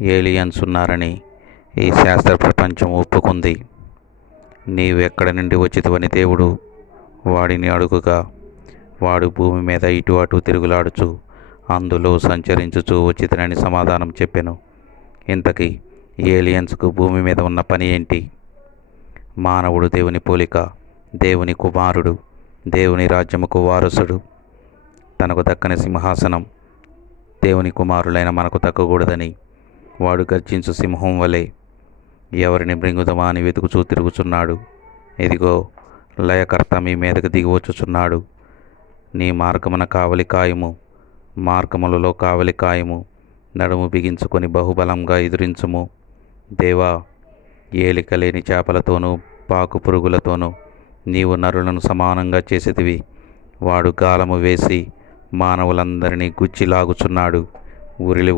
Aliens ఉన్నారని ఈ శాస్త్ర ప్రపంచం ఒప్పుకుంది. నీవెక్కడి నుండి వచ్చితివని దేవుడు వాడిని అడుగుగా, వాడు భూమి మీద ఇటు అటు తిరుగులాడుచు అందులో సంచరించుచూ వచ్చితనని సమాధానం చెప్పెను. ఇంతకీ ఏలియన్స్కు భూమి మీద ఉన్న పని ఏంటి? మానవుడు దేవుని పోలిక, దేవుని కుమారుడు, దేవుని రాజ్యముకు వారసుడు. తనకు దక్కని సింహాసనం దేవుని కుమారులైన మనకు దక్కకూడదని వాడు గర్జించు సింహం వలె ఎవరిని మృంగుదమా అని వెతుకుచూ తిరుగుచున్నాడు. ఇదిగో, లయకర్త మీ మీదకు దిగివచ్చుచున్నాడు. నీ మార్గమున కావలి కాయము, మార్గములలో కావలి కాయము, నడుము బిగించుకొని బహుబలంగా ఎదురించుము. దేవా, ఏలిక లేని చేపలతోనూ పాకు పురుగులతోనూ నీవు నరులను సమానంగా చేసేదివి. వాడు గాలము వేసి మానవులందరినీ గుచ్చిలాగుచున్నాడు. ఉరిలి